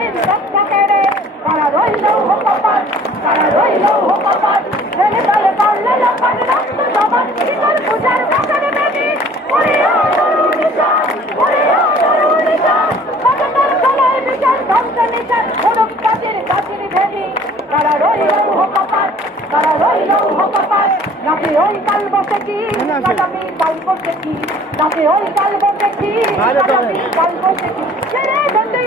হিন্দুত্বকে রে তারা রইল হোকাপাত তারা রইল তালে হোকাপাত নাকি ওই কাল বসে কি আগামী কাল বসে কি নাকি ওই কাল বসে কি আগামী কাল বসে কি। ছেড়ে বন্ধে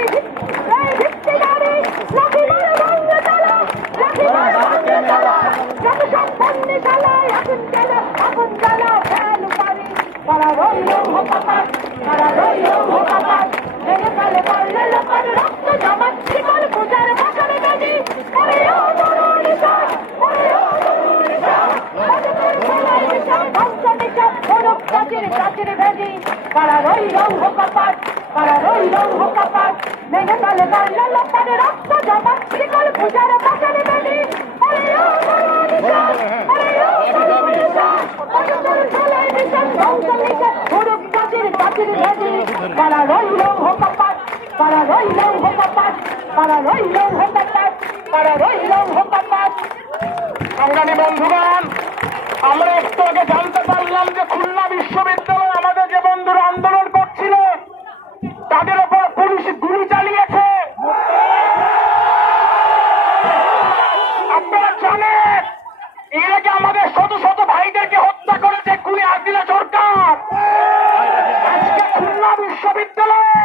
এই ভিত্তি গাড়ি লাঠি মারো বন্ধ চালা লাঠি মারো বন্ধ চালা যত বন্ধ চালায় আগুন জ্বালা আগুন জ্বালা ফেল পারি। তারা রইল হোকাপাত তারা রইল হোকাপাত ভেঙে ফেলে পারলে লোকের রক্ত জমা শিকল পূজার বাসারে বেদি ওরে ও তরুণিকা ওরে ও তরুণিকা তারা রইল হোকাপাত তারা রইল হোকাপাত ভেঙে ফেলে পারলে লোকের রক্ত জমা শিকল পূজার বাসারে বেদি ওরে ও তরুণিকা ওরে ও তরুণিকা অজগর চলায় মিশন ধ্বংস মিশন হুড়ুক কাচির কাচির ভেদি তারা রইল হোকাপাত তারা রইল হোকাপাত তারা রইল হোকাপাত তারা রইল হোকাপাত সংগ্রামী বন্ধুগণ আমরা একটু আগে জানতে পারলাম যে খুলনা বিশ্ববিদ্যালয়ে আমাদের যে বন্ধুরা আন্দোলন করছিল। তাদের উপর পুলিশ গুলি চালিয়েছে। আপনারা জানেন, এর আগে আমাদের শত শত ভাইদেরকে হত্যা করেছে খুনি হাসিনা সরকার। আজকে খুলনা বিশ্ববিদ্যালয়ে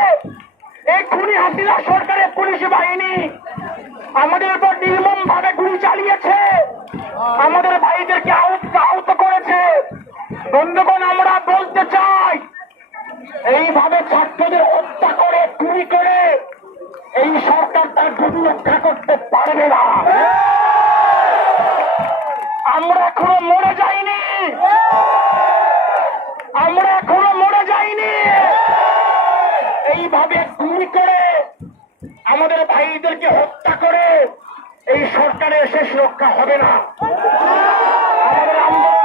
এই খুনি হাসিনা সরকারের পুলিশ বাহিনী আমাদের উপর নির্মম ভাবে গুলি চালিয়েছে। আমাদের ভাইদেরকে বন্ধুগণ, আমরা বলতে চাই, এইভাবে ছাত্রদের হত্যা করে, চুরি করে, এই সরকার তার গতি রক্ষা করতে পারবে না। আমরা এখনও মরে যাইনি। আমরা এখনও মরে যাইনি। এইভাবে গুলি করে আমাদের ভাইদেরকে হত্যা করে, এই সরকারের শেষ রক্ষা হবে না। আমাদের আন্দোলন